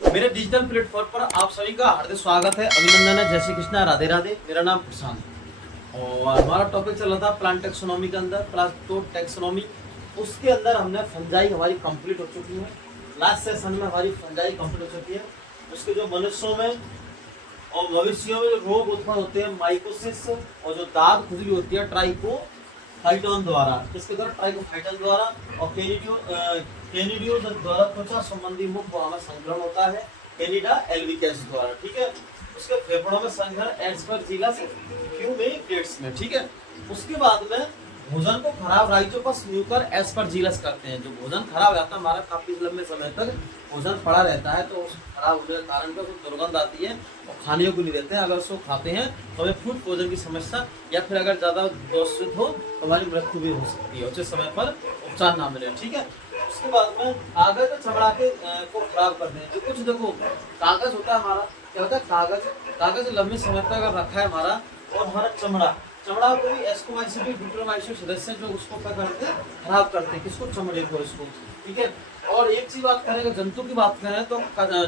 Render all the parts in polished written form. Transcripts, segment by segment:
मेरे digital platform पर आप सभी का हार्दिक स्वागत है, अभिनंदन है, जय श्री कृष्णा, राधे राधे। मेरा नाम प्रशांत और हमारा टॉपिक चल रहा था प्लांट टेक्सोनॉमी के अंदर, प्लांट टेक्सोनॉमी। उसके अंदर हमने फंजाई हमारी कंप्लीट हो चुकी है। लास्ट सेशन में हमारी फंजाई कंप्लीट हो चुकी है। उसके जो मनुष्यों में और मवेशियों में जो रोग उत्पन्न होते हैं माइकोसिस, और जो दाग खुजली होती है ट्राइकोफाइटोन द्वारा, किसके द्वारा? ट्राइकोफाइटोन द्वारा। और कैनिडियो द्वारा त्वचा संबंधी मुख में संक्रमण होता है कैनिडा एल्बिकेंस द्वारा, ठीक है। उसके फेफड़ों में संक्रमण एस्परजिलस फ्यूमेटेट्स में, ठीक है। उसके बाद में भोजन को खराब राइजोपस म्यूकर एस्परजिलस करते हैं। जो भोजन खराब रहता है हमारा, काफी लंबे समय तक भोजन पड़ा रहता है तो खराब होने के कारण पे कुछ दुर्गंध आती है और खाने को नहीं देते हैं। अगर उसको खाते हैं तो हमें फूड पॉइजन की समस्या या फिर अगर ज्यादा दूषित हो तो हमारी मृत्यु भी हो सकती है, उचित समय पर उपचार ना मिले, ठीक है। उसके बाद में कागज चमड़ा के को खराब करते हैं। जो कुछ देखो कागज होता है हमारा, क्या होता है कागज लंबे समय तक अगर रखा है हमारा, और हमारा चमड़ा को भी एस्कोमाइसिटी ब्यूटामाइसिन सदस्य जो उसको क्या करते हैं, खराब करते हैं, किसको? चमड़े को, इसको, ठीक है। और एक चीज बात करें, जंतु की बात करें तो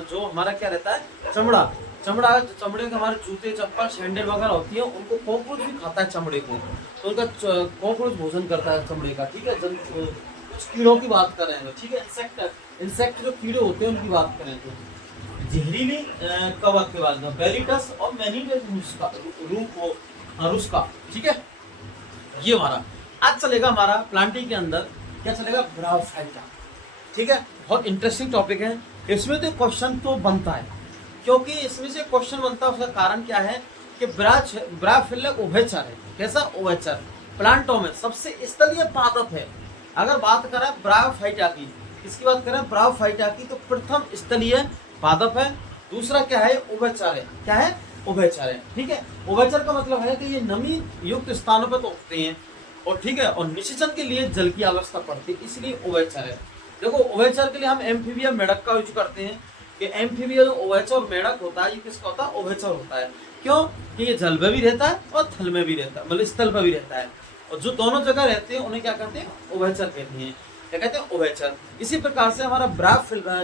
जो हमारा क्या रहता है, चमड़े के हमारे जूते चप्पल सैंडल वगैरह होती है, उनको कॉकरोच भी खाता है चमड़े को, तो उनका कॉकरोच भोजन करता है चमड़े का, ठीक है। कुछ कीड़ों की बात करें तो, ठीक है, इंसेक्ट जो कीड़े होते हैं उनकी बात करें तो जहरीली कवक के बाद में बेलिटस और मैनिटस रुस्का, ठीक है। ये हमारा आज चलेगा, हमारा प्लांटिंग के अंदर क्या चलेगा? ब्रायोफाइटा, ठीक है। बहुत इंटरेस्टिंग टॉपिक है। इसमें तो क्वेश्चन तो बनता है, क्योंकि इसमें से क्वेश्चन बनता है। उसका कारण क्या है कि ब्रायोफिल्ला उभयचर है। कैसा? उभयचर। प्लांटों में सबसे स्थलीय पादप है। अगर बात करें ब्रायोफाइटा की, इसकी बात करें ब्रायोफाइटा की, तो प्रथम स्थलीय पादप है। दूसरा क्या है? उभयचर है। क्या है? उभयचर है, ठीक है। उभयचर का मतलब है कि ये नमी युक्त स्थानों पर तो उगते हैं, और ठीक है, और निषेचन के लिए जल की आवश्यकता पड़ती है, इसलिए उभयचर है। देखो उभयचर के लिए हम एम्फीबिया मेढक का यूज करते हैं कि एम्फीबिया जो उभयचर और मेढक होता है, ये किसका होता है? उभयचर होता है। क्यों? कि ये जल में भी रहता है और थल में भी रहता है, मतलब स्थल पर भी रहता है, और जो दोनों जगह रहते हैं उन्हें क्या कहते हैं? उभयचर कहते हैं। क्या कहते हैं? उभयचर। इसी प्रकार से हमारा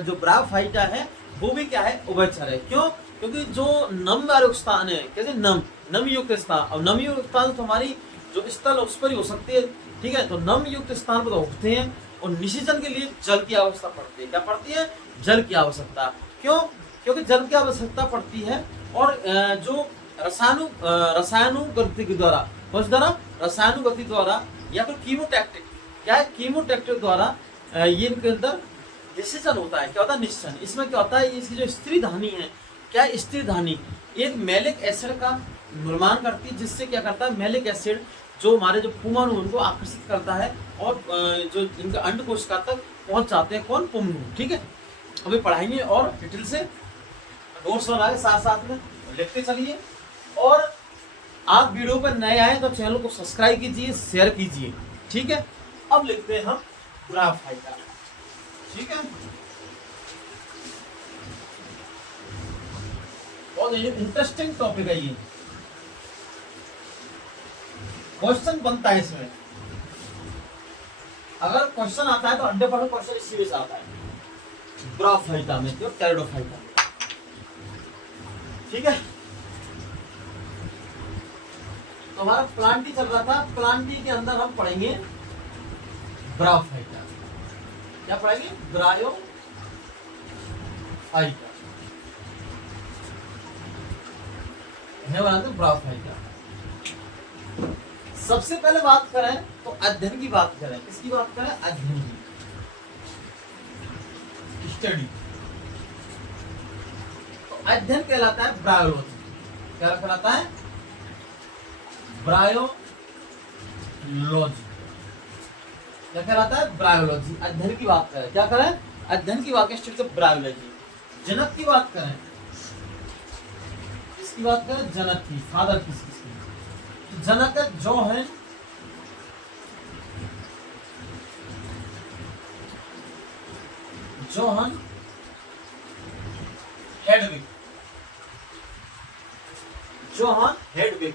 जो ब्रायोफाइटा है वो भी क्या है? उभयचर है। क्यों? क्योंकि जो नम वाले स्थान है, कैसे? नम युक्त स्थान, और नम युक्त स्थान तो हमारी जो स्थल उस पर ही हो सकती है, ठीक है। तो नम युक्त स्थान पर तो उगते हैं, और निषेचन के लिए जल की आवश्यकता पड़ती है। क्या पड़ती है? जल की आवश्यकता। क्यों? क्योंकि जल की आवश्यकता पड़ती है, और जो रसायनुगति के द्वारा, रसायनुगति द्वारा या फिर कीमोटैक्टिक, क्या है? कीमोटैक्टिक द्वारा ये इनके अंदर निषेचन होता है। क्या होता है? निषेचन। इसमें क्या होता है? इसकी जो स्त्री धानी है, क्या है? स्त्री धानी एक मैलिक एसिड का निर्माण करती है, जिससे क्या करता है? मैलिक एसिड जो हमारे जो पुमनु उनको आकर्षित करता है, और जो इनका अंड कोशिका तक पहुंच जाते हैं। कौन? पुमनु, ठीक है। अभी पढ़ाएंगे और डिटेल से, नोट्स बनाए साथ साथ में लिखते चलिए। और आप वीडियो पर नए आए तो चैनल को सब्सक्राइब कीजिए, शेयर कीजिए, ठीक है। अब लिखते हैं हम ब्रायोफाइटा, ठीक है। बहुत इंटरेस्टिंग टॉपिक है ये, क्वेश्चन बनता है इसमें। अगर क्वेश्चन आता है तो 100% क्वेश्चन इसी में से आता है, ब्रायोफाइटा में, तो टेरिडोफाइटा में, ठीक है। तो हमारा प्लांटी चल रहा था, प्लांटी के अंदर हम पढ़ेंगे ब्रायोफाइटा। क्या पढ़ेंगे? ब्रायोफाइटा। ब्रायोफाइटा। सबसे पहले बात करें तो अध्ययन की बात करें। किसकी बात करें? अध्ययन की, स्टडी। तो अध्ययन कहलाता है ब्रायोलॉजी। क्या कहलाता है? ब्रायोलॉजी। क्या कहलाता है? ब्रायोलॉजी। अध्ययन की बात करें, क्या करें? अध्ययन की बात करें, ब्रायोलॉजी। जनक की बात करें, इसकी बात करें जनक की, फादर किसकी? जनक जोहान हेडविग।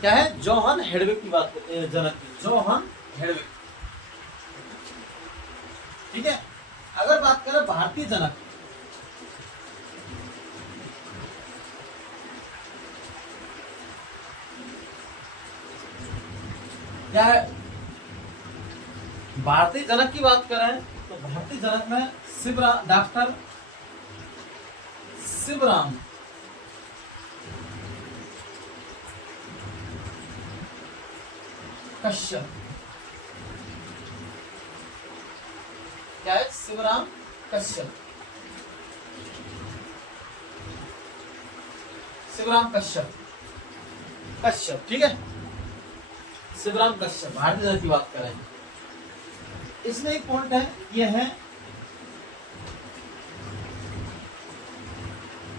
क्या है? जोहान हेडविग की बात करते हैं, जनक की, जोहान हेडविग, ठीक है। अगर बात करें भारतीय जनक, क्या है, भारतीय जनक की बात करें तो भारतीय जनक में डॉक्टर शिवराम कश्यप। क्या है, शिवराम कश्यप, शिवराम कश्यप, कश्यप, ठीक है, शिवराम कश्यप भारतीय जनक की बात करें। इसमें एक पॉइंट है, यह है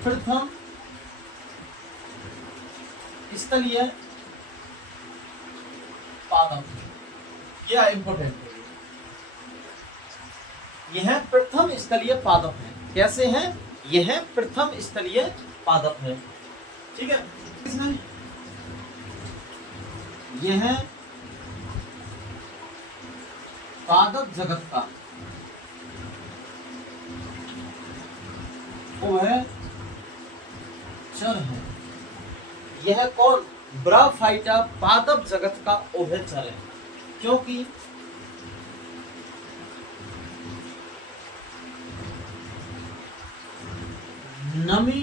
प्रथम स्थलीय पादप, यह इंपोर्टेंट है, यह प्रथम स्थलीय पादप है। कैसे है, यह प्रथम स्थलीय पादप है, ठीक है। इसमें यह पादप जगत का उभयचर है। यह कौन, ब्राफाइटा पादप जगत का उभयचर है, क्योंकि नमी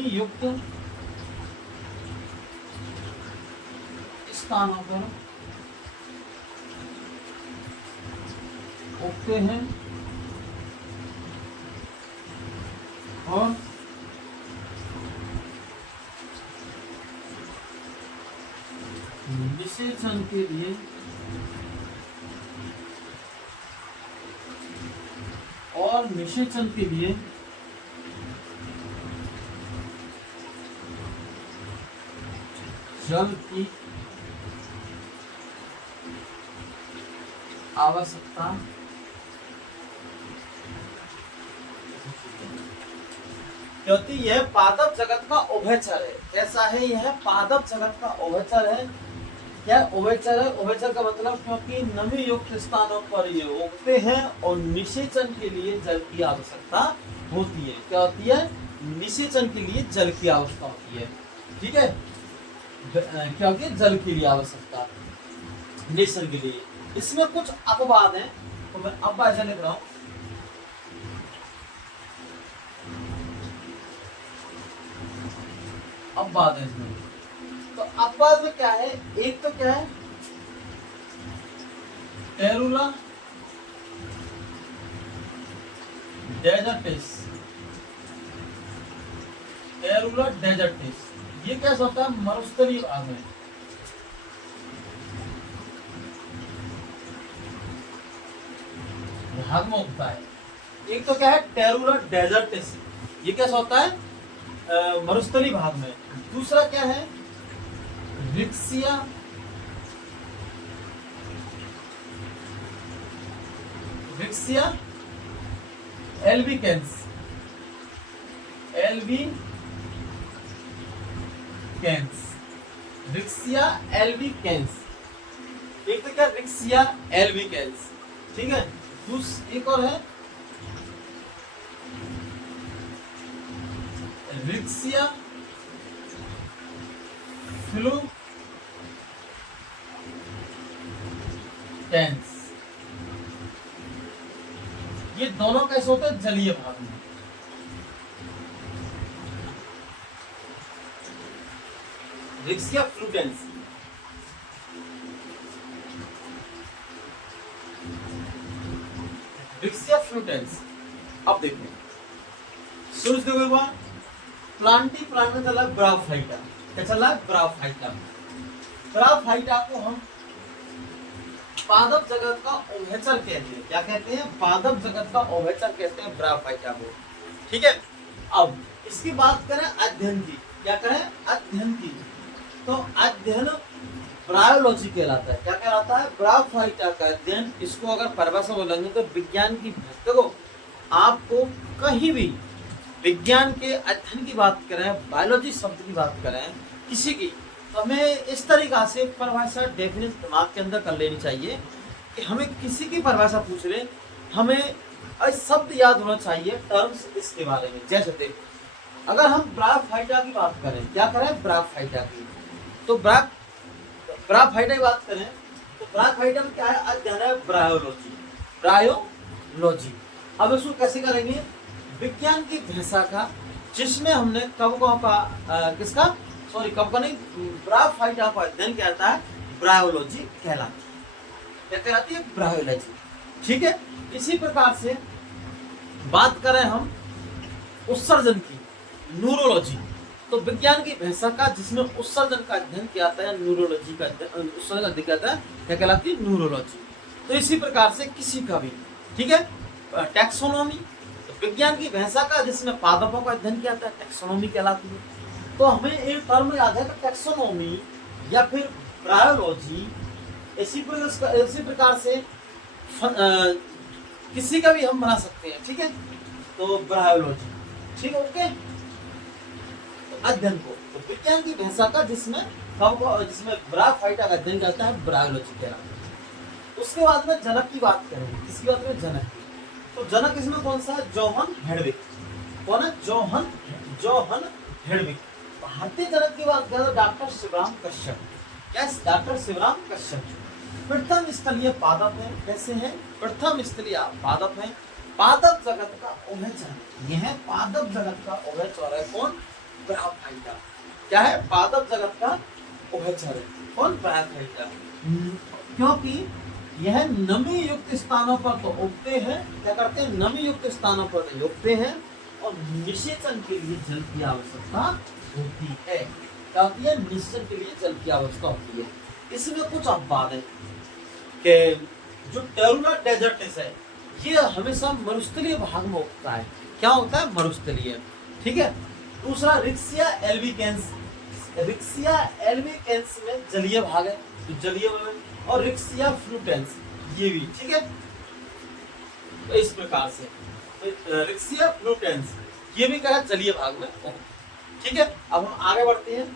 युक्त स्थानों पर उगते हैं और निषेचन के लिए जल की आवश्यकता क्योंकि यह पादप जगत का उभयचर है। कैसा है, यह पादप जगत का उभयचर है। क्या उभयचर है, उभयचर का मतलब क्योंकि नमी युक्त स्थानों पर ये उगते हैं और निषेचन के लिए जल की आवश्यकता होती है। क्या होती है, निषेचन के लिए जल की आवश्यकता होती है, ठीक है, क्योंकि जल के लिए आवश्यकता, निषेचन के लिए। इसमें कुछ अपवाद हैं, तो मैं अपवाद लिख रहा हूं। अपवाद है इसमें, तो अपवाद में क्या है, एक तो क्या है, टेरुला डेजर्टिस, टेरुला डेजर्टिस, ये कैसा होता है, मरुस्थलीय भाग में, भाग में उगता है। एक तो क्या है, टेरुला डेजर्टिस, ये कैसा होता है, मरुस्थलीय भाग में। दूसरा क्या है, रिक्सिया एल्बिकेंस, रिक्सिया एल्बिकेंस, एक तो क्या, रिक्सिया एल्बिकेंस, ठीक है। एक और है रिक्सिया फ्लूटेंस, ये दोनों कैसे होते हैं, जलीय भाग में। रिक्सिया फ्लूटेंस, रिक्सिया फ्लूटेंस। अब देखो, शुरू से देखो, प्लांटी प्लांट में चला ब्राफाइटा, क्या चला, ब्राफाइटा। ब्राफाइटा को हम पादप जगत का उभयचर कहते हैं। क्या कहते हैं, पादप जगत का उभयचर कहते हैं ब्राफाइटा को, ठीक है। अब इसकी बात करें अध्ययन की, क्या करें, अध्ययन की, तो अध्ययन ब्रायोलॉजी कहलाता है। क्या कहलाता है, ब्राफाइटा का अध्ययन। इसको अगर परिभाषा बोलेंगे तो विज्ञान की, देखो आपको कहीं भी विज्ञान के अध्ययन की बात करें, बायोलॉजी शब्द की बात करें किसी की, तो हमें इस तरीका से परिभाषा डेफिनेट दिमाग के अंदर कर लेनी चाहिए कि हमें किसी की परिभाषा पूछ ले, हमें शब्द याद होना चाहिए, टर्म्स इसके बारे में। जैसे देखो, अगर हम ब्राफाइटा की बात करें, क्या करें, ब्राफाइटा की, तो ब्रायोफाइटा की बात करें तो ब्रायोफाइटा में क्या है, अध्ययन है ब्रायोलॉजी। ब्रायोलॉजी अब इसको कैसे करेंगे, विज्ञान की भाषा का जिसमें हमने कवकों का किसका सॉरी कवकों नहीं ब्रायोफाइटा का अध्ययन किया जाता है, ब्रायोलॉजी कहलाती है। क्या कहलाती है, ब्रायोलॉजी। ठीक है, इसी प्रकार से बात करें हम उत्सर्जन की, न्यूरोलॉजी। तो विज्ञान की भाषा का जिसमें उत्सर्जन का अध्ययन किया जाता है, न्यूरोलॉजी का उत्सर्जन अध्ययन किया जाता है, क्या कहलाती है, न्यूरोलॉजी। तो इसी प्रकार से किसी का भी, ठीक है, टैक्सोनॉमी तो विज्ञान की भाषा का जिसमें पादपों का अध्ययन किया जाता है, टैक्सोनॉमी कहलाती है। तो हमें एक टर्म याद है, टैक्सोनॉमी या फिर ब्रायोलॉजी। इसी प्रकार से किसी का भी हम बना सकते हैं। ठीक है, तो ब्रायोलॉजी, ठीक है, ओके। तो अध्ययन को तो विज्ञान की भाषा का जिसमें ब्रायोफाइटा का अध्ययन करता है, ब्रायोलॉजी कहलाता है। उसके बाद में जनक की बात करेंगे। किसकी बात करें, जनक की। तो जनक इसमें कौन सा है, जोहन हेडविग। कौन है, जोहन हेडविग। भारतीय जनक की बात करें तो doctor Shivram Kashyap. Yes, doctor Shivram Kashyap प्रथम स्थलीय पादप है। कैसे हैं, प्रथम स्थलीय पादप है। पादप जगत का उभयचर, यह पादप जगत का उभयचर है। कौन, ब्रायोफाइटा। क्या है, पादप जगत का उभयचर है। कौन, ब्रायोफाइटा। क्योंकि यह नमी युक्त स्थानों पर तो उगते हैं, क्या करते हैं, नमी युक्त स्थानों पर तो उगते हैं और निषेचन के लिए जल की आवश्यकता होती है। क्या होती है, निषेचन के लिए जल की आवश्यकता होती है। इसमें कुछ अपवाद है कि जो टेरुलर डेजर्टिस है ये हमेशा मरुस्थलीय भाग में उगता है। क्या होता है, मरुस्थलीय। ठीक है, दूसरा रिक्सिया एल्बिकेंस। रिक्सिया एल्बिकेंस में जलीय भाग है, तो जलीय में, और रिक्सिया फ्लूटेंस ये भी। ठीक है, तो इस प्रकार से रिक्सिया फ्लूटेंस ये भी क्या है, जलीय भाग में। ठीक है, अब हम आगे बढ़ते हैं।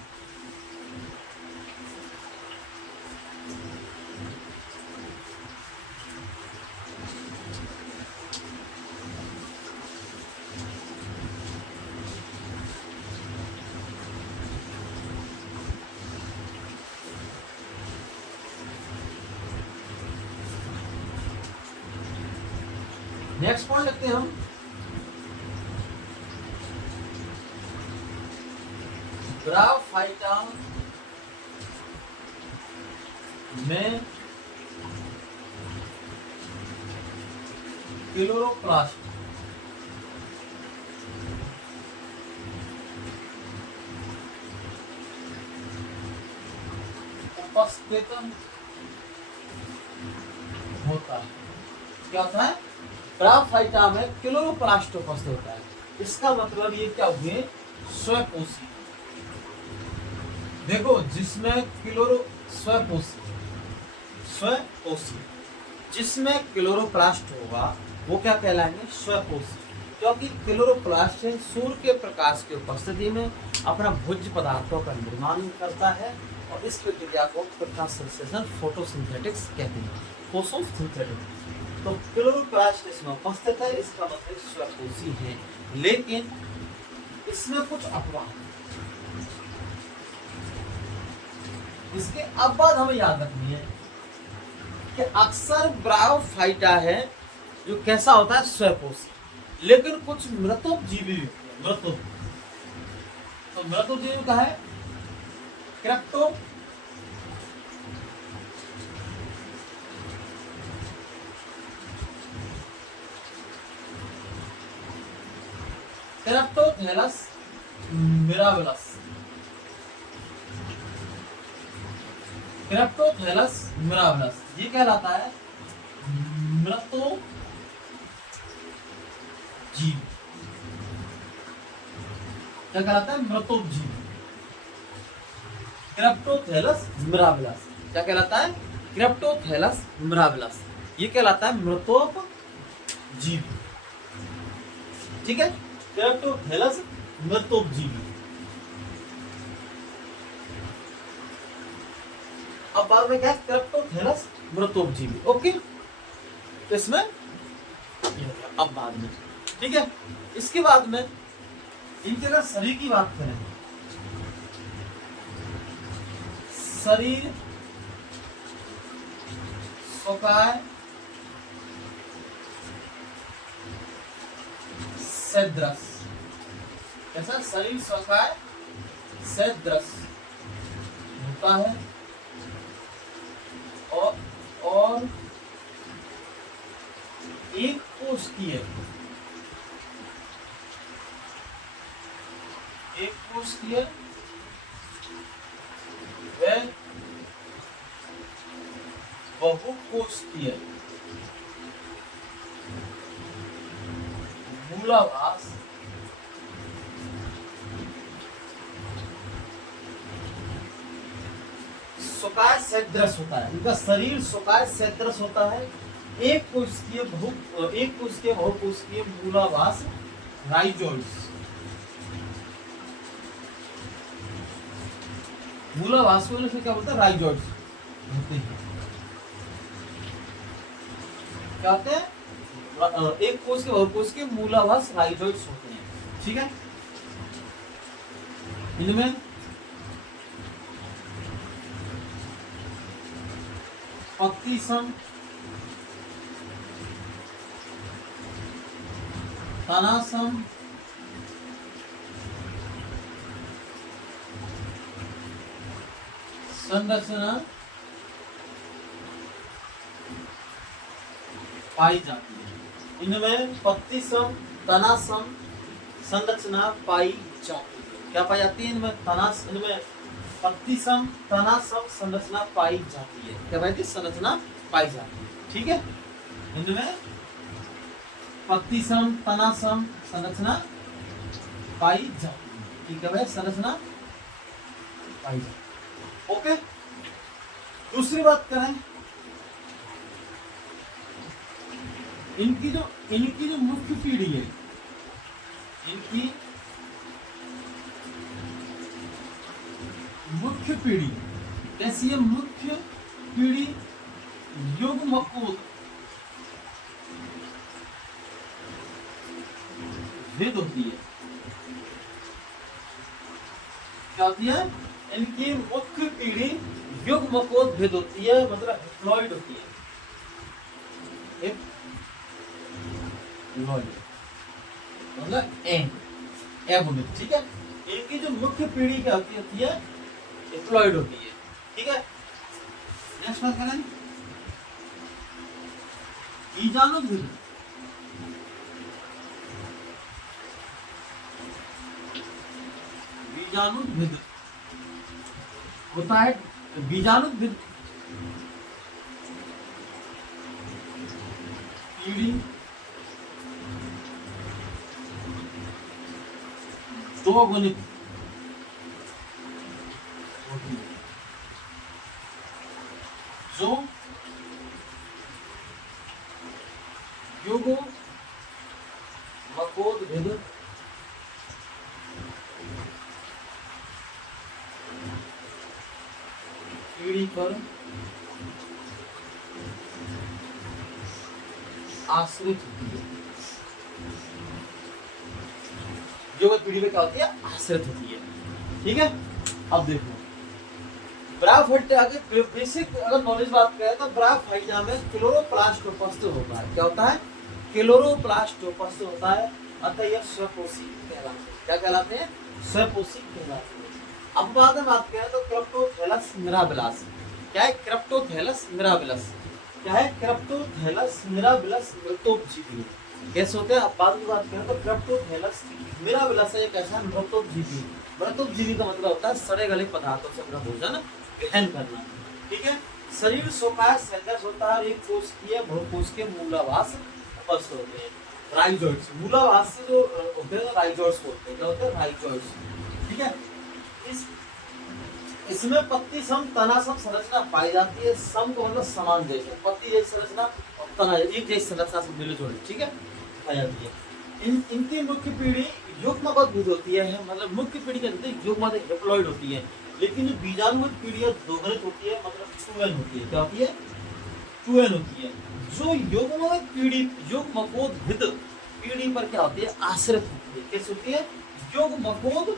नेक्स्ट पॉइंट लिखते हैं हम, ब्रायोफाइटा में क्लोरोप्लास्ट उपस्थित होता है। क्या होता है, ब्रायोफाइटा में क्लोरोप्लास्ट उपस्थित होता है। इसका मतलब ये क्या हुए, स्वपोषी। देखो, जिसमें स्वपोषी जिसमें क्लोरोप्लास्ट होगा वो क्या कहलाएंगे, स्वपोषी। क्योंकि क्लोरोप्लास्ट सूर्य के प्रकाश की उपस्थिति में अपना भोज्य पदार्थों का निर्माण करता है और इस प्रक्रिया को प्रकाश संश्लेषण फोटोसिंथेटिक्स कहते हैं। फोटोसिंथेटिक्स तो क्लोरोप्लास्ट इसमें उपस्थित है, इसका मतलब स्वपोषी है। लेकिन इसमें कुछ अपवाद, इसके अपवाद हमें याद रखनी है कि अक्सर ब्रायोफाइटा है जो कैसा होता है, स्वपोषी। लेकिन कुछ मृतोपजीवी भी होते हैं। तो मृतोपजीवी का है क्रेप्टो क्रेप्टोथैलस मिराबिलस। क्रेप्टोथैलस मिराबिलस ये कहलाता है मृतोपजीवी। क्या कहलाता है, मृतोपजीवी। क्रेप्टोथैलस मिराबिलस क्या कहलाता है, क्रेप्टोथैलस मिराबिलस ये कहलाता है मृतोपजीवी। ठीक है, क्रेप्टोथैलस मृतोपजीवी। अब बाद में क्या है, क्रेप्टोथैलस मृतोपजीवी। ओके, तो इसमें अब बाद में, ठीक है। इसके बाद में इनके अगर शरीर की बात करें, शरीर स्वकाय सदृश, कैसा शरीर स्वकाय सदृश होता है और एक कोष्ठीय व बहुकोष्ठीय मूलाभास स्वकाय सदृश होता है। इनका शरीर स्वकाय सदृश होता है, एक कोशिकीय बहुकोशिकीय मूलाभास राइजोइड्स। मूलाभास होने से क्या होता है? राइजोइड्स होते हैं। क्या होते हैं? एक कोश के बहुकोश के मूलाभास राइजोइड्स होते हैं। ठीक है, इनमें पत्तीसम, तनासम, संरचना पाई जाती है। इनमें पत्तीसम, तनासम संरचना पाई जाती है। क्या पाई जाती है? इनमें पत्तीसम, तनासम संरचना पाई जाती है। क्या पाई जाती है? संरचना पाई जाती है। ठीक है, इनमें पत्तीसम, तनासम संरचना पाई जाती है। ठीक है भाई, संरचना पाई जाती है। ओके, दूसरी बात करें, इनकी जो मुख्य पीढ़ी है, इनकी मुख्य पीढ़ी कैसी है? मुख्य पीढ़ी युग्मकोद भेद होती है। क्या होती है? इनकी मुख्य पीढ़ी युग्मकोद भेद होती है, मतलब हैप्लॉइड होती है। मतलब एगोनिक। ठीक है, इनकी जो मुख्य पीढ़ी क्या होती है? हैप्लॉइड होती है। ठीक है, नेक्स्ट बात करें, बीजाणुभिद होता है। बीजाणुभिद पीढ़ी दो गुणित होती है, जो युग्मकोद भेद पीढ़ी पर आश्रित होती है। जो पीढ़ी में क्या होती है? आश्रित होती है। ठीक है, अब देखो ब्राफाइट आगे बेसिक अगर नॉलेज बात करें तो ब्राफाइटा में क्लोरोप्लास्ट होता है। क्या होता है? क्लोरोप्लास्ट होता है, अतः यह स्वपोषी कहलाते हैं। क्या कहलाते हैं? स्वपोषी कहलाते हैं। अब बाद में बात करें तो क्रिप्टोथैलस मिराबिलस। क्या है? क्रिप्टोथैलस मिराबिलस। क्या है? क्रिप्टोथैलस मिराबिलस मृतोपजीवी कैसे होते हैं? अब बाद में बात करें तो क्रिप्टोथैलस मिराबिलस एक ऐसा मृतोपजीवी। मृतोपजीवी का मतलब होता है सड़े गले पदार्थों से अपना भोजन ग्रहण करना। ठीक है, शरीर स्वकाय सदृश होता है, एक कोशिकीय बहुकोशिकीय मूलाभास उपस्थ होते हैं। राइजोइड्स मूलाभास से जो होते हैं राइजोइड्स होते हैं। क्या होते हैं? राइजोइड्स। ठीक है, इसमें पत्ती सम तना सम संरचना पाई जाती है। सम को मतलब समान जैसे, पत्ती जैसी संरचना और तना एक जैसी संरचना से मिले जुले। ठीक है, पाई जाती है। इनकी मुख्य पीढ़ी युग्मकोद भेद होती है, मतलब मुख्य पीढ़ी क्या होती है? युग्मकोद हैप्लॉइड होती है। लेकिन जो बीजाणुकोद पीढ़ी है दोगुणित होती है, मतलब 2n होती है। क्या होती है? 2n होती है। जो युग्मकोद भेद पीढ़ी पर क्या होती है? आश्रित होती है। कैसे होती है? युग्मकोद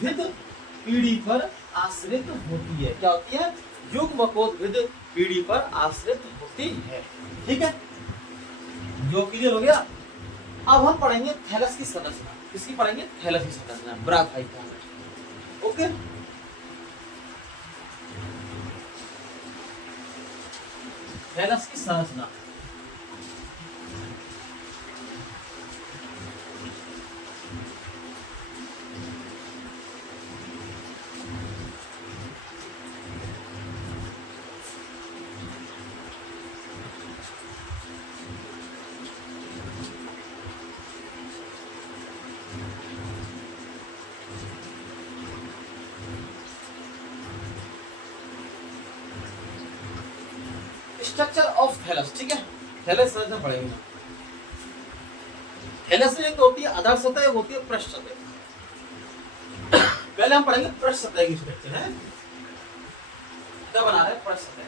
भेद पीढ़ी पर आश्रित होती है। क्या होती है? युग्मकोद्भिद पीढ़ी पर आश्रित होती है। ठीक है, जो क्लियर हो गया। अब हम पढ़ेंगे थैलस की संरचना। किसकी पढ़ेंगे? थैलस की संरचना, ब्राफाइटा। ओके, थैलस की संरचना। Structure of thallus. ठीक है, थैलस संरचना पढ़ेंगे। थैलस में एक होती है आधार सतह, एक होती है पृष्ठ सतह। पहले हम पढ़ेंगे पृष्ठ सतह की स्ट्रक्चर है। क्या बना रहे हैं? पृष्ठ सतह।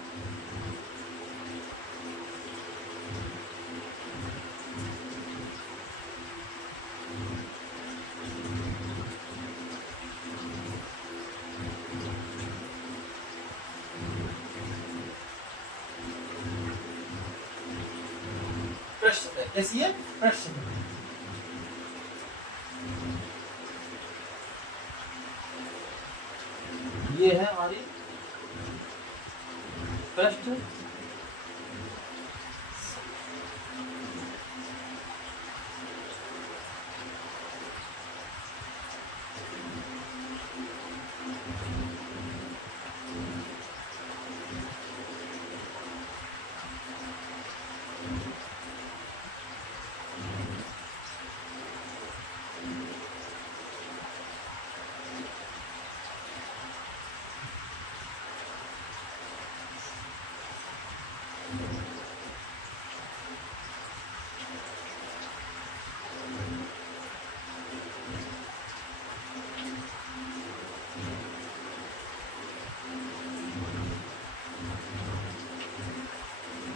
पृष्ठ सतह कैसी है? पृष्ठ सतह। ये है हमारी पृष्ठ।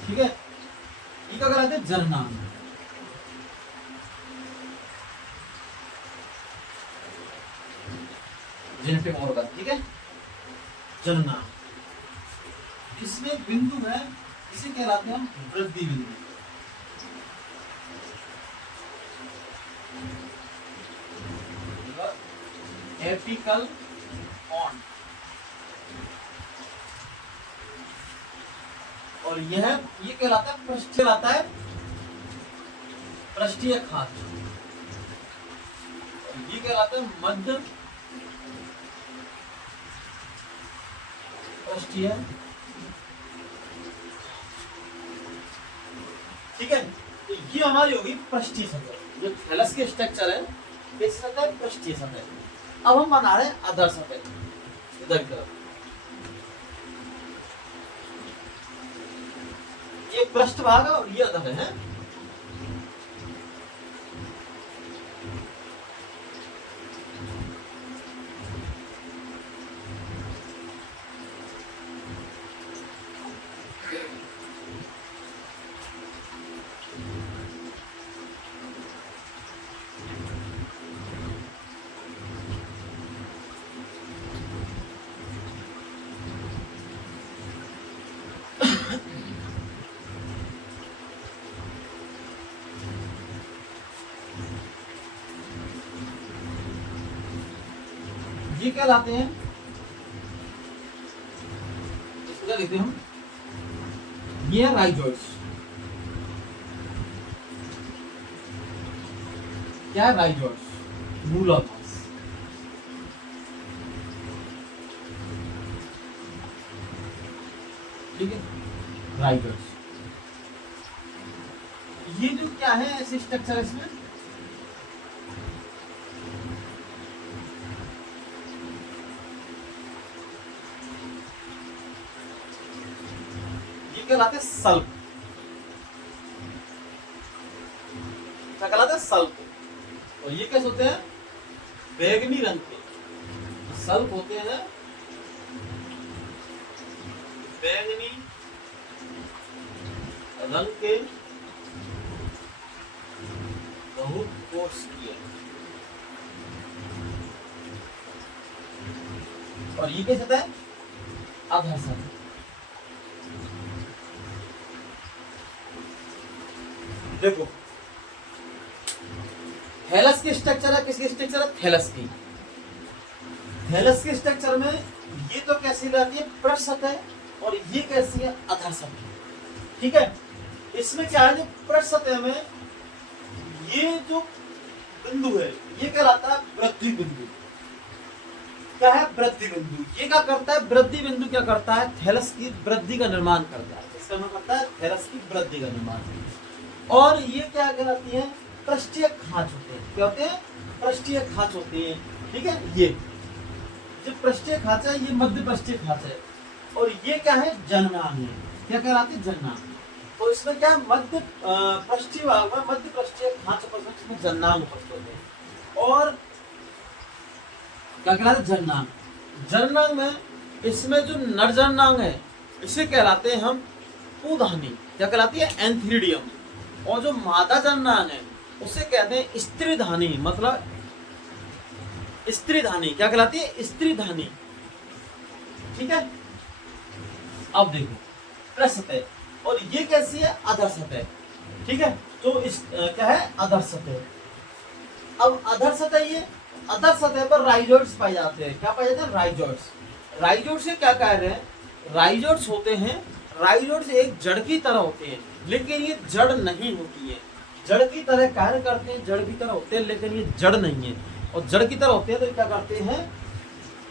ठीक है, ये क्या कराते हैं? जननांग। Genetic organ. ठीक है, जननांग। इसमें बिंदु है, इसे कहलाते हैं वृद्धि बिंदु। Apical pond. और ये कहलाता है पृष्ठीय, कहलाता है पृष्ठीय खाच। ये कहलाता है मध्य पृष्ठीय। ठीक है, तो ये हमारी होगी पृष्ठीय सतह। जो थैलस के स्ट्रक्चर है ये सतह पृष्ठीय सतह। अब हम बना रहे हैं अधर सतह। इधर की तरफ ये पृष्ठ भाग है और ये अधर है। ये क्या लाते हैं? इसको लिखते हैं हम, ये है राइजोइड्स। क्या है? राइजोइड्स, मूलाधार। ठीक है, राइजोइड्स। ये जो क्या है ऐसे स्ट्रक्चर है इसमें, कहलाते हैं सल्प। क्या कहलाते हैं? सल्प। और ये कैसे होते हैं? बैगनी रंग के सल्प होते हैं, बैगनी रंग के, बहुत कोशिकीय। और ये कैसे होता है? अधर सतह। देखो थैलस की स्ट्रक्चर है, किसकी स्ट्रक्चर है? थैलस की। थैलस के स्ट्रक्चर में ये तो कैसी रहती है? पृष्ठ सतह, और ये कैसी है? अधर सतह। ठीक है, इसमें क्या है, जो पृष्ठ सतह में ये जो बिंदु है ये कहलाता है वृद्धि बिंदु। क्या है? वृद्धि बिंदु। ये क्या करता है? वृद्धि बिंदु क्या करता है? थैलस की वृद्धि का निर्माण करता है। इसका मतलब करता है थैलस की वृद्धि का निर्माण। और ये क्या कहलाती है? पृष्ठीय खांच होते हैं। क्या होते हैं? पृष्ठीय खांच होती है। ठीक है, ये जो पृष्ठीय खांच है ये मध्य पृष्ठीय खांच है, और ये क्या है? जननांग है। क्या कहलाती है? जननांग। तो इसमें क्या मध्य पृष्ठीय भाग में मध्य पृष्ठीय खांच उपस्थित में जननांग उपस्थित होते हैं। और क्या कहलाते? जननांग। जननांग में इसमें जो नरजननांग है इसे कहलाते हैं हम पुधानी। क्या कहलाती है? एंथीरिडियम। और जो मादा जननांग है उसे कहते हैं स्त्रीधानी, मतलब स्त्रीधानी। क्या कहलाती है? स्त्रीधानी। ठीक है, अब देखो पृष्ठ सतह, और ये कैसी है? अधर सतह। ठीक है, तो इस क्या है? अधर सतह। अब अधर सतह, ये अधर सतह पर राइजोइड्स पाए जाते हैं। क्या पाए जाते हैं? राइजोइड्स। राइजोइड्स से क्या कह रहे हैं? राइजोइड्स होते हैं, राइजोइड्स एक जड़ की तरह होते हैं, लेकिन ये जड़ नहीं होती है। जड़ की तरह कार्य करते हैं, जड़ की तरह होते हैं, लेकिन ये जड़ नहीं है। और जड़ की तरह होते हैं तो क्या करते हैं?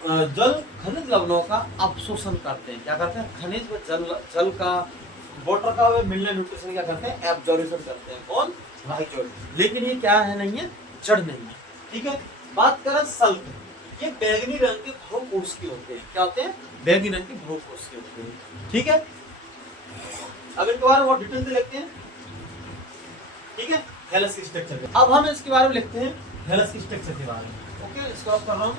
जल खनिज लवणों का अवशोषण करते हैं। क्या करते हैं? खनिज व जल का, वाटर का वे मिलने न्यूट्रिशन क्या करते हैं? एब्जॉर्प्शन करते हैं। कौन? राइजोइड। लेकिन ये क्या है? नहीं है, जड़ नहीं है। ठीक है, बात करें सल्क, ये बैंगनी रंग के भ्रूकोश के होते हैं। क्या होते हैं? बैंगनी रंग के भ्रूकोश के होते हैं। ठीक है, अब इनके बारे में और डिटेल से लिखते हैं। ठीक है, थैलस की स्ट्रक्चर। अब हम इसके बारे में लिखते हैं थैलस की स्ट्रक्चर के बारे में। ओके, इसको आप कर रहा हूं।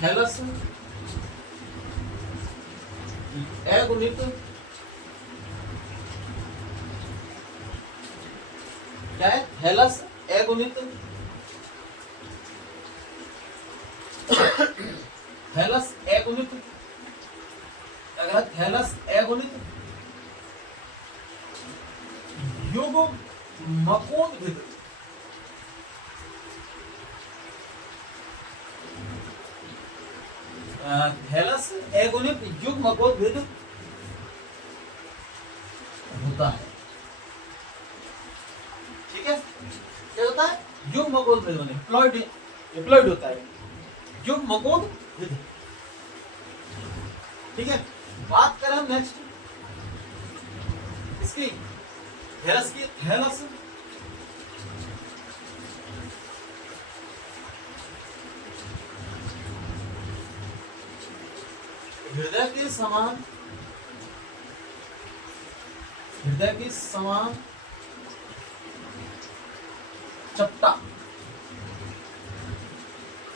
थैलस एगुनित क्या है? थैलस एगुनित, थैलस एगुनित, अगर थैलस एगुनित युग्म मकोद्भिद। थैलस एगुनित युग्म मकोद्भिद होता है। ठीक है, क्या होता है? युग्म मकोद्भिद बने डिप्लॉयड होता है, युग्म मकोद्भिद। ठीक है, बात करें हम नेक्स्ट इसकी थैलस की। थैलस हृदय के समान, हृदय के समान चपटा,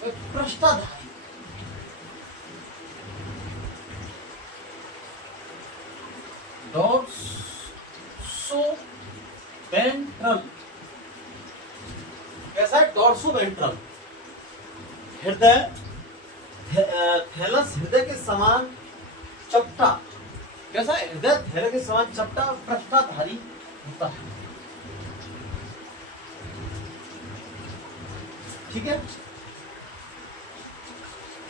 पृष्ठधारी, डॉर्सोवेंट्रल। कैसा है? डॉर्सोवेंट्रल हृदय, थैलस हृदय के समान चपटा। कैसा है? हृदय थैलस के समान चपटा पृष्ठधारी होता है। ठीक है,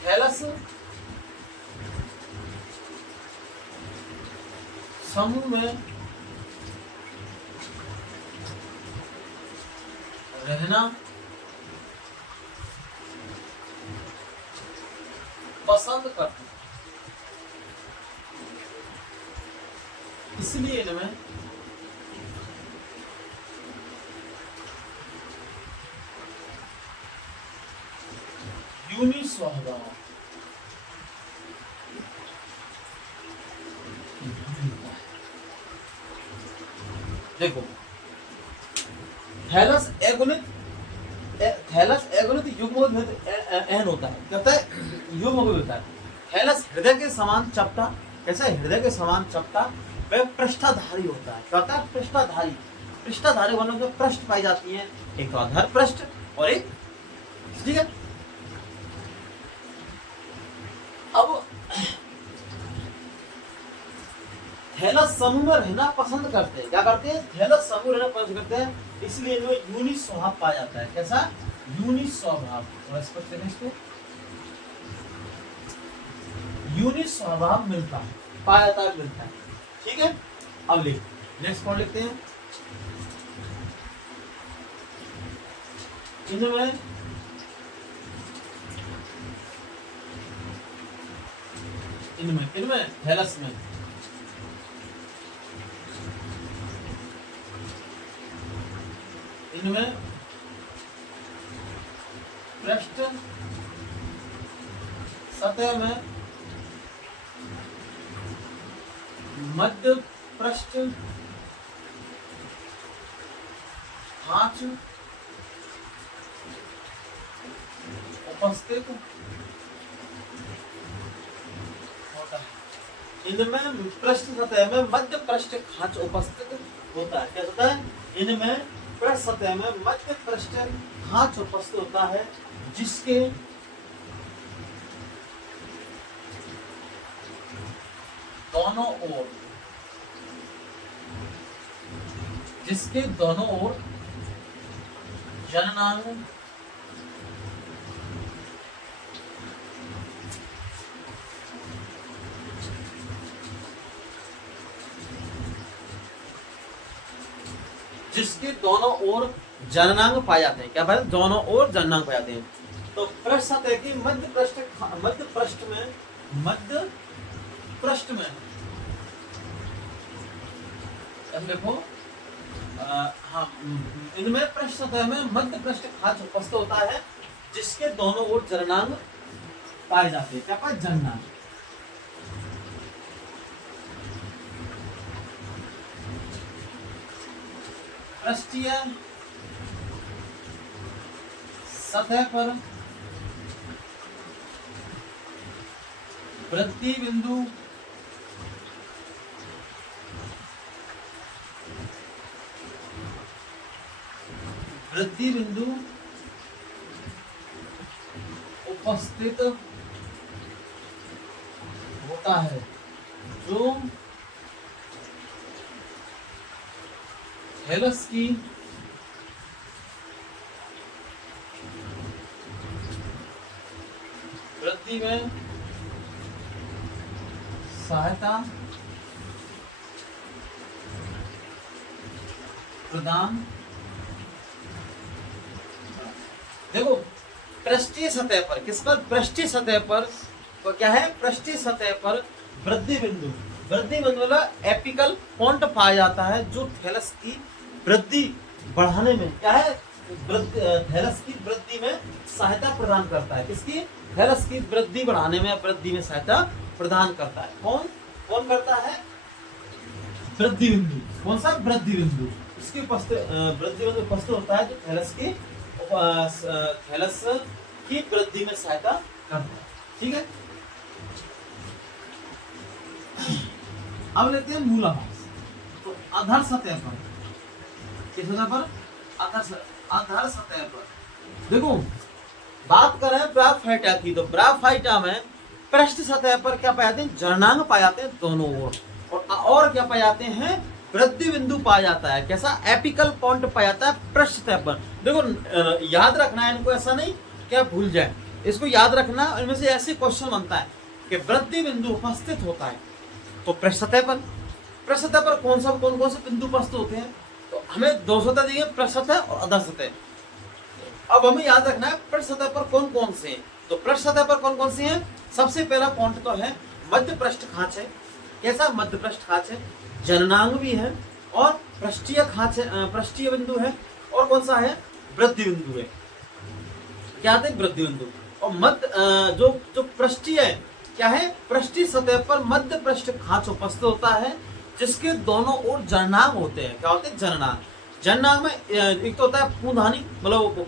थैलस समूह में रहना पसंद करते हैं, इसलिए इनमें यूनिस्वभाव देखो थैलस एगुनित, थैलस एगुनित युग्मोद्भिद एहन होता है। कहता है युग्मोद्भिद होता है। थैलस हृदय के समान चपटा। कैसा है? हृदय के समान चपटा वह पृष्ठाधारी होता है। क्या होता है? पृष्ठाधारी। पृष्ठाधारी वर्णों में पृष्ठ पाई जाती है, एक तो आधार पृष्ठ और एक, ठीक है। अब थैलस समूह में रहना पसंद करते हैं। क्या करते हैं? थैलस समूह में रहना पसंद करते हैं, इसलिए इनमें यूनि स्वभाव पाया जाता है। कैसा? यूनि स्वभाव। थोड़ा स्पष्ट करें इसको। यूनि स्वभाव मिलता है, पाया जाता है, मिलता है, ठीक है। अब लिख, नेक्स्ट पॉइंट लिखते हैं। इनमें इनमें थैलस में इनमें पृष्ठ सतह में मध्य पृष्ठ खांच उपस्थित होता है। इनमें पृष्ठ सतह में मध्य पृष्ठ खांच उपस्थित होता है। क्या होता है? इनमें पृष्ठ सतह में मध्य पृष्ठ खांच उपस्थित होता है, जिसके दोनों ओर जननांग जिसके दोनों ओर जननांग पाए जाते हैं। क्या पाए? दोनों ओर जननांग पाए जाते हैं। तो पृष्ठ सतह की मध्य पृष्ठ में अब देखो, हाँ, इनमें पृष्ठ सतह में मध्य पृष्ठ खांच उपस्थित होता है, जिसके दोनों ओर जननांग पाए जाते हैं। क्या पाए? जननांग। पृष्ठीय सतह पर वृद्धि बिंदु उपस्थित होता है, जो थैलस की वृद्धि में सहायता प्रदान। देखो, पृष्ठीय सतह पर, किस पर? पृष्ठीय सतह पर। तो क्या है? पृष्ठीय सतह पर वृद्धि बिंदु मतलब एपिकल पॉइंट पाया जाता है, जो थैलस की वृद्धि बढ़ाने में क्या है? थैलस की वृद्धि में सहायता प्रदान करता है। किसकी? थैलस की वृद्धि बढ़ाने में, वृद्धि में सहायता प्रदान करता है। कौन करता है? वृद्धि बिंदु। कौन सा? वृद्धि बिंदु। इसकी वृद्धि बिंदु उपस्थित होता है, जो थैलस की वृद्धि में सहायता करता है, ठीक है। अब लेते हैं मूलाभास। तो आधार सतह पर, किस सतह पर? आधार सतह पर देखो, बात करें ब्राफाइटा की, तो ब्राफाइटा में पृष्ठ सतह पर क्या पाए जाते हैं? जननांग पाए जाते हैं दोनों ओर, और क्या पाए जाते हैं? वृद्धि बिंदु पाया जाता है। कैसा? एपिकल पॉइंट पाया जाता है पृष्ठ सतह पर। देखो, याद रखना है इनको, ऐसा नहीं क्या भूल जाए, इसको याद रखना। इनमें से ऐसे क्वेश्चन बनता है कि वृद्धि बिंदु उपस्थित होता है तो पृष्ठ सतह पर कौन कौन से बिंदु उपस्थित होते हैं? तो हमें दो सतह दी है, पृष्ठ सतह और आधार सतह। अब हमें याद रखना है पृष्ठ सतह पर कौन कौन से हैं। तो पृष्ठ सतह पर कौन कौन से हैं? सबसे पहला पॉइंट तो है मध्य पृष्ठ खांच है। कैसा? मध्य पृष्ठ खांच है, जननांग भी है, और पृष्ठीय खांच है, पृष्ठीय बिंदु है, और कौन सा है? वृद्धि बिंदु है। क्या है? वृद्धि बिंदु। और मध्य जो पृष्ठीय है, क्या है? पृष्ठीय सतह पर मध्य पृष्ठ खांच उपस्थित होता है, जिसके दोनों ओर जननांग होते हैं। क्या होते हैं? जननांग में एक तो होता है पुंधानी, मतलब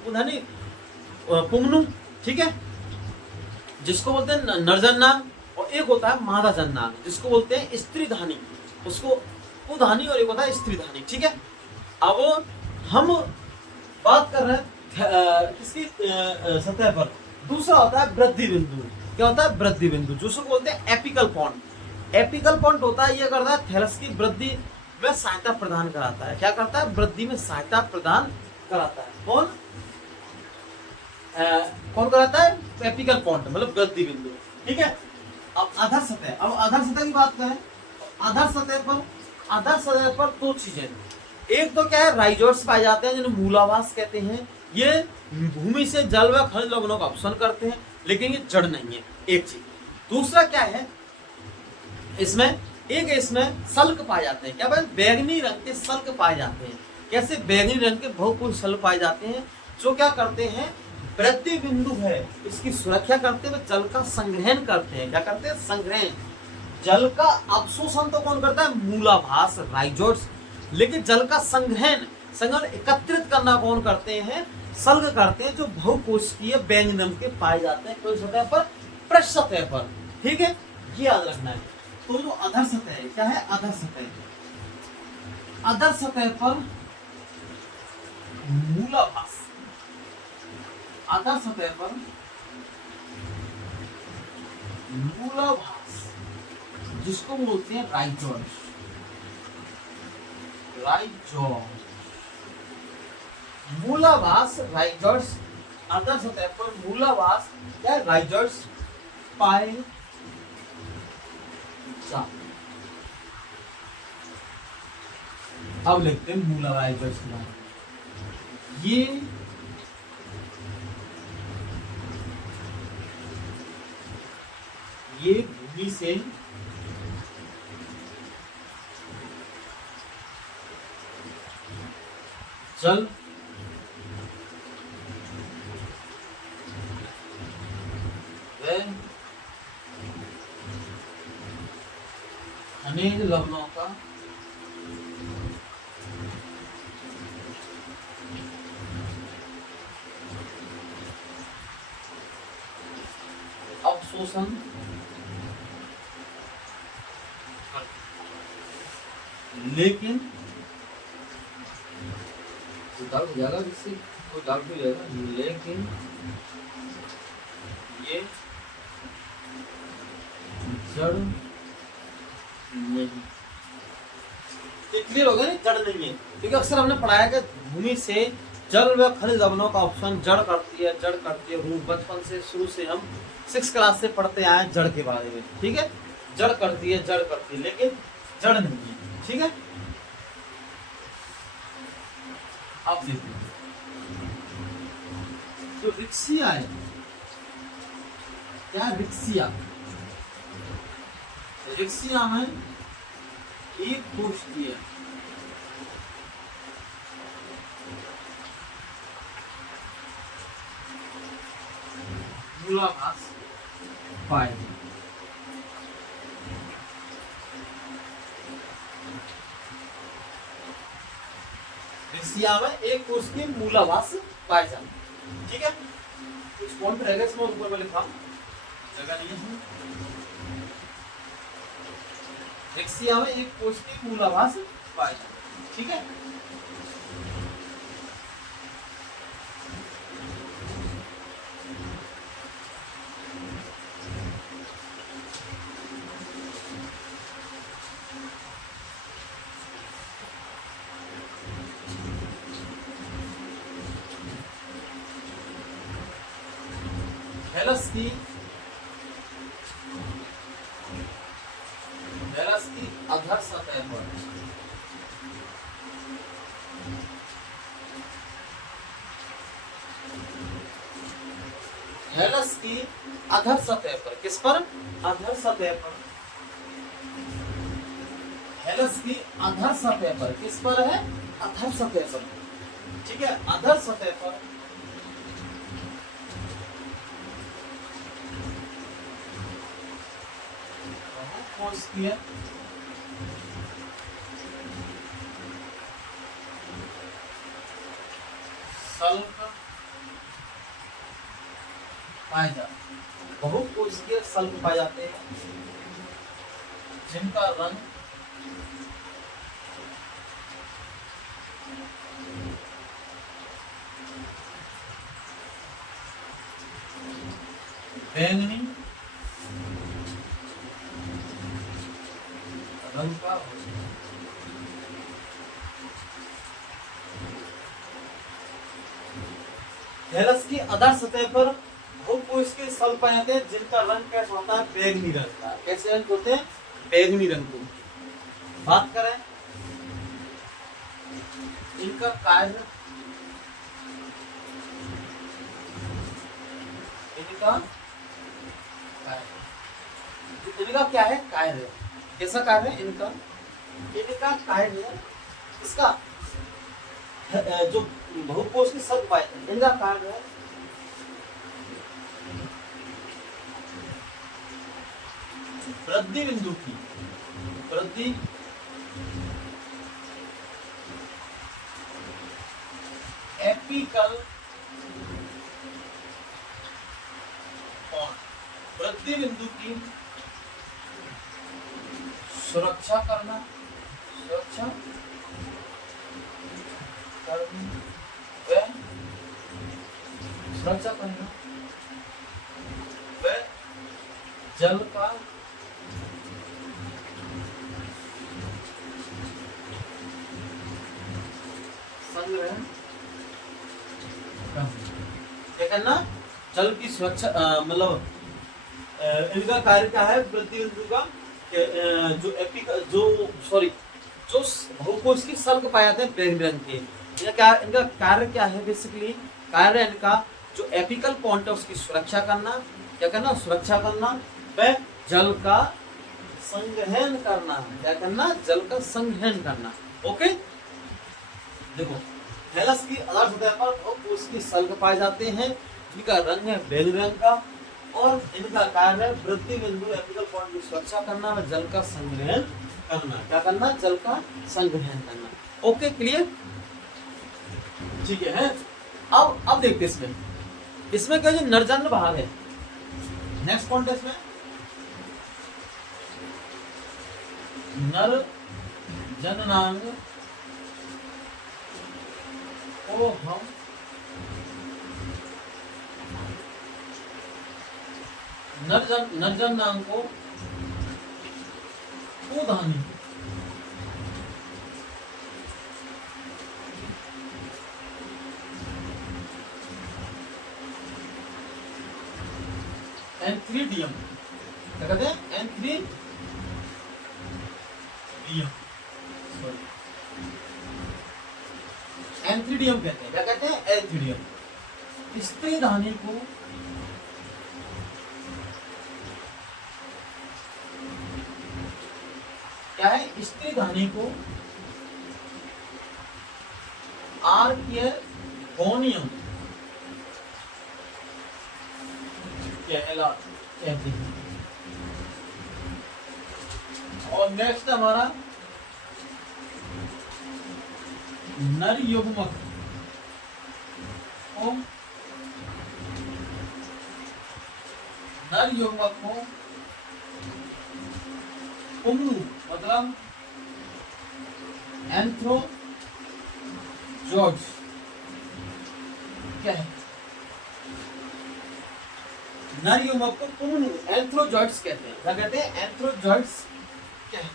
पुंगनु, ठीक है, जिसको बोलते हैं नरजननांग, और एक होता है मादा जननांग, जिसको बोलते हैं स्त्रीधानी। उसको उधानी और एक होता है स्त्रीधानी। ठीक है, अब हम बात कर रहे हैं किसकी सतह पर। दूसरा होता है वृद्धि बिंदु। क्या होता है? वृद्धि बिंदु, जिसको बोलते हैं एपिकल पॉइंट। एपिकल पॉइंट होता है, ये करता है थैलस की वृद्धि में सहायता प्रदान कराता है। क्या करता है? वृद्धि में सहायता प्रदान कराता है। कौन कौन कराता है? एपिकल पॉइंट मतलब वृद्धि बिंदु। ठीक है, अब आधार सतह। अब आधार सतह की बात करें, आधार सतह पर दो चीजें, एक तो क्या है, राइजोर्स पाए जाते हैं जिन्हें मूलावास कहते हैं। ये भूमि से जल व खनिज लवणों का अपसरण करते हैं, लेकिन ये जड़ नहीं है, एक चीज। दूसरा क्या है, इसमें सल्क पाए जाते हैं। क्या भाई? बैंगनी रंग के सल्क पाए जाते हैं। कैसे? बैंगनी रंग के बहुपुरुष सल्क पाए जाते हैं, जो क्या करते हैं, वृद्धि बिंदु है इसकी सुरक्षा करते हुए जल का संग्रहण करते हैं। क्या करते हैं? संग्रहण। जल का अवशोषण तो कौन करता है? मूलाभास, राइजोर्स। लेकिन जल का संग्रहण एकत्रित करना कौन करते हैं? सल्क करते हैं, जो बहुकोशिकीय बैंगनी रंग के पाए जाते हैं कोई सतह पर, पृष्ठ सतह पर। ठीक है, ये याद रखना है। तो जो अधर सतह है, क्या है? अधर सतह। अधर सतह पर मूलाभास, अधर सतह पर मूलाभास, जिसको बोलते हैं राइजोर्स। मूलाभास, राइजोर्स। अधर सतह पर मूलाभास या राइजोर्स पाए जाते। अब लिखते हैं मूलाभास राइजोर्स के बारे में। ये भूमि से जल व खनिज लवणों का अवशोषण लेकिन डाउट हो जाएगा, जिससे कोई डाउट हो जाएगा, लेकिन ये जड़ नहीं। क्लियर हो गया ना? जड़ नहीं है, क्योंकि अक्सर हमने पढ़ाया कि भूमि से जल व खनिज लवणों का ऑप्शन जड़ करती है, जड़ करती है। रूप बचपन से शुरू से हम 6 क्लास से पढ़ते आए जड़ के बारे में। ठीक है, जड़ करती है, जड़ करती है, लेकिन जड़ नहीं है। ठीक है, अब देखिए जो रिक्सिया है, क्या रिक्सिया? रिक्सिया में एक कोशिकीय मूलाभास पाए। रिक्सिया में एक कोशिकीय मूलाभास पाए जाते हैं। ठीक है, कुछ पॉइंट पे रहेगा, इसमें ऊपर में लिखा जगह नहीं है। रिक्सिया में एक कोशिकीय मूलाभास पाए जाते हैं। ठीक है, थैलस की अधर सतह पर थैलस की अधर सतह पर, किस पर? अधर सतह पर। थैलस की अधर सतह पर, किस पर है? अधर सतह पर। ठीक है, अधर सतह पर कोशिकीय सल्क पाए जाते हैं। बहुकोशिकीय सल्क पाए जाते हैं, जिनका रंग बैंगनी रंग का हो सकता है। थैलस की अधर सतह पर बहुकोश के सल्ब पाए जाते हैं जिनका रंग कैसा होता है, बैंगनी रंग का। कैसे रंग होते हैं, बैंगनी रंग को। बात करें इनका कार्य, इनका क्या है, कार्य। कैसा कार्य है इनका, इनका कार्य इसका जो बहुकोश के सल्ब पाए जाते हैं इनका कार्य है वृद्धि बिंदु की वृद्धि एपिकल पॉइंट, वृद्धि बिंदु की सुरक्षा करना, सुरक्षा करना व सुरक्षा करना व जल का संग्रहण करना। क्या करना, जल की सुरक्षा, मतलब इनका कार्य क्या है, वृद्धि बिंदु का जो बहुकोश की सल्ब पाए जाते हैं बैंगनी रंग के, इनका कार्य क्या है, बेसिकली कार्य इनका जो एपिकल पॉइंट है उसकी सुरक्षा करना। क्या करना, सुरक्षा करना व जल का संग्रहण करना। क्या करना, जल का संग्रहण करना। ओके, देखो थैलस की अधर सतह पर बहुकोश की सल्ब पाए जाते हैं जिनका रंग है बैंगनी रंग का और इनका कार्य है वृद्धि बिंदु एपिकल पॉइंट की सुरक्षा करना व जल का संग्रहण करना। क्या करना, जल का संग्रहण करना। ओके, क्लियर, ठीक है। अब देखते इसमें क्या जो नरजन्य भाग है, नेक्स्ट पॉइंट है इसमें नर जननांग को हम नरजनांग को उदानी एंथ्रीडियम, क्या कहते हैं, एंथ्रीडियम, एंथ्रीडियम कहते हैं। क्या कहते हैं, एंथ्रीडियम। स्त्री धानी को क्या है, स्त्री धानी को आर्कियगोनियम कहते हैं। और नेक्स्ट हमारा नर युग्मक को पुंगनु मतलब एंथ्रोजॉइड्स क्या है, नर युग्मक को पुंगनु एंथ्रोजॉइड्स कहते हैं। क्या कहते हैं, एंथ्रोजॉइड्स कहते हैं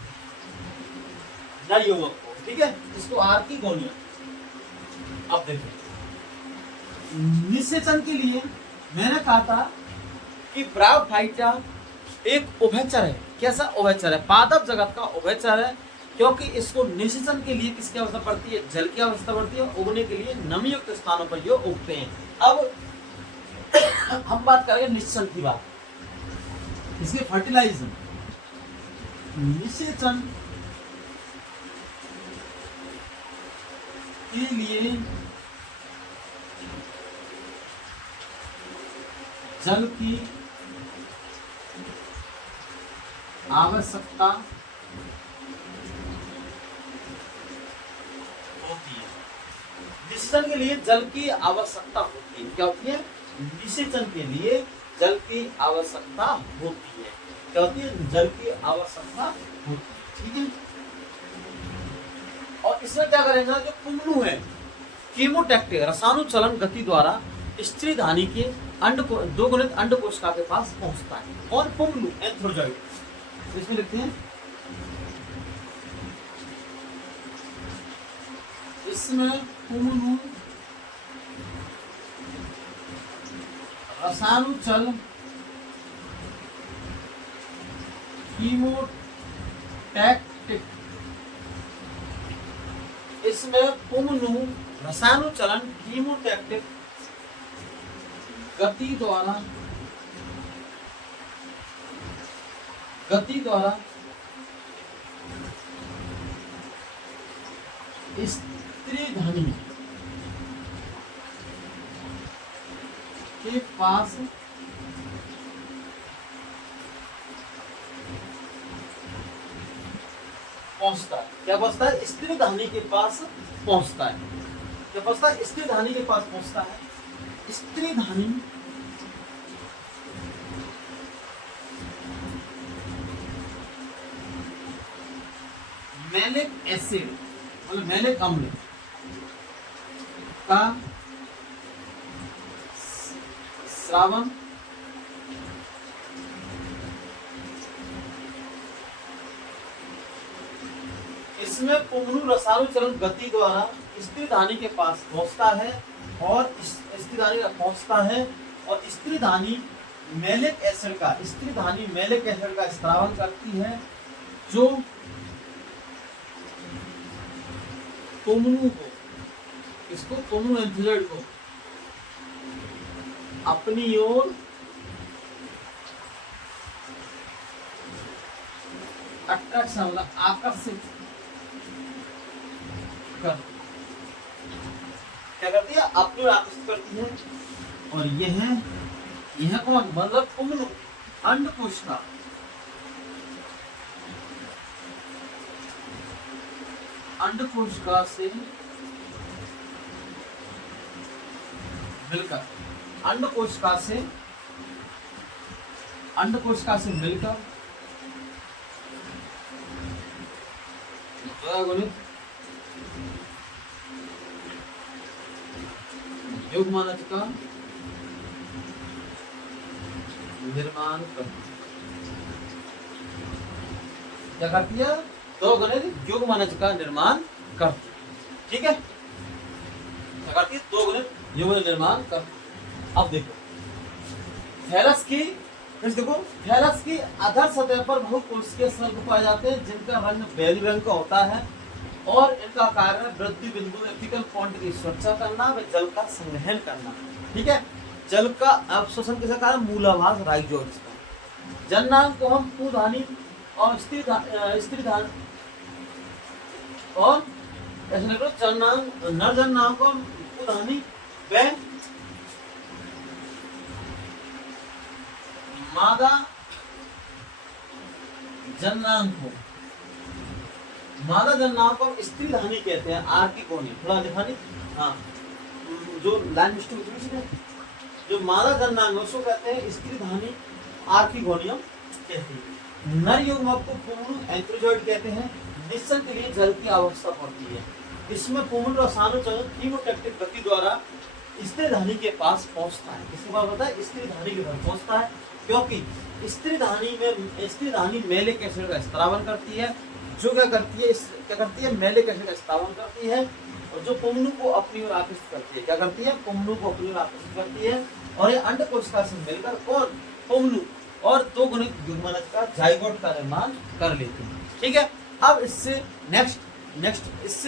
नर युग्मक को, ठीक है। इसको आर्किगोनियम। अब देखो निषेचन के लिए मैंने कहा था कि ब्रायोफाइटा एक उभयचर है। कैसा उभयचर है, पादप जगत का उभयचर है, क्योंकि इसको निषेचन के लिए किसकी आवश्यकता पड़ती है, जल की आवश्यकता पड़ती है। उगने के लिए नमी युक्त स्थानों पर ये उगते हैं। अब हम बात करेंगे निषेचन की बात, इसके फर्टिलाइजेशन। निषेचन के लिए जल की आवश्यकता होती है। निषेचन के लिए जल की आवश्यकता होती है। क्या होती है, निषेचन के लिए जल की आवश्यकता होती है। क्या होती है, जल की आवश्यकता होती है, ठीक है। और इसमें क्या करेंगे, जो पुंगनु है, कीमोटैक्टिक रसायनु चलन गति द्वारा स्त्री धानी के अंड को दो गुणित अंड कोशिका के पास पहुंचता है। और पुंगनु एंथ्रोजॉइड, इसमें लिखते हैं, इसमें पुंगनु रसायनु चल कीमोटैक्टिक, इसमें पुंगनु रसायनु चलन कीमोटैक्टिक गति द्वारा स्त्री धनी के पास पहुंचता है। क्या पहुंचता है? स्त्री धानी के पास पहुंचता है। क्या पहुंचता है? स्त्री धानी के पास पहुंचता है। स्त्री धानी मैलिक एसिड मतलब मैलिक अम्ल का स्रावन इसमें पुंगनु रसायनु चलन गति द्वारा स्त्री धानी के पास पहुंचता है और स्त्री धानी का पहुंचता है और स्त्री धानी मैलिक एसिड का स्रावन करती है, जो पुंगनु को, इसको पुंगनु एंथ्रोजॉइड को अपनी ओर अट्रैक्शन आकर्षित कर, क्या करती है? अपनी ओर आकर्षित करती है। और यह कौन? मतलब पुंगनु अंड कोशिका से मिलकर अंड कोशिका से मिलकर युग्मनज का निर्माण करती, क्या करती है? दो गुणित युग्मनज का निर्माण करती। ठीक है, क्या करती है? दो गुणित युग्मनज निर्माण करती। अब देखो थैलस की अधर सतह पर बहुकोशिकीय स्लग पाए जाते हैं, जिनका रंग बैगनी रंग का होता है और इनका कार्य वृद्धि बिंदु एपिकल पॉइंट की सुरक्षा करना व जल का संग्रहण करना। ठीक है, जल का अवशोषण किसका कार्य? मूलाभास राइजोइड्स का। जननांग को हम पुधानी और स्त्री धानी और ऐसे नर जननांग को हम पुधानी व मादा जननांग को हम स्त्री धानी कहते हैं। आर की कोनी थोड़ा दिखानी, हाँ, जो लाइन मिस्टेक है, जो मादा जननांग उसको कहते हैं स्त्री धानी, आर की गोनियम कहते हैं। नर युग्मक को पुंगनु एंथ्रोजॉइड कहते हैं। निश्चल के लिए जल की आवश्यकता पड़ती है। इसमें पुंगनु रसायनु चलन कीमोटैक्टिक गति द्वारा स्त्री धानी के पास पहुंचता है। किसके पास होता है? स्त्री धानी के पास पहुंचता है, क्योंकि स्त्री धानी मैलिक एसिड का स्रावन करती है, जो क्या करती है? मैलिक एसिड का स्रावन करती है और जो पुंगनु को अपनी ओर आकर्षित करती है। क्या करती है? पुंगनु को अपनी ओर आकर्षित करती है और ये अंड कोशिका से मिलकर कौन? पुंगनु और दो गुणित युग्मनज का जाइगोट का निर्माण कर लेते हैं। ठीक है, अब इससे नेक्स्ट इससे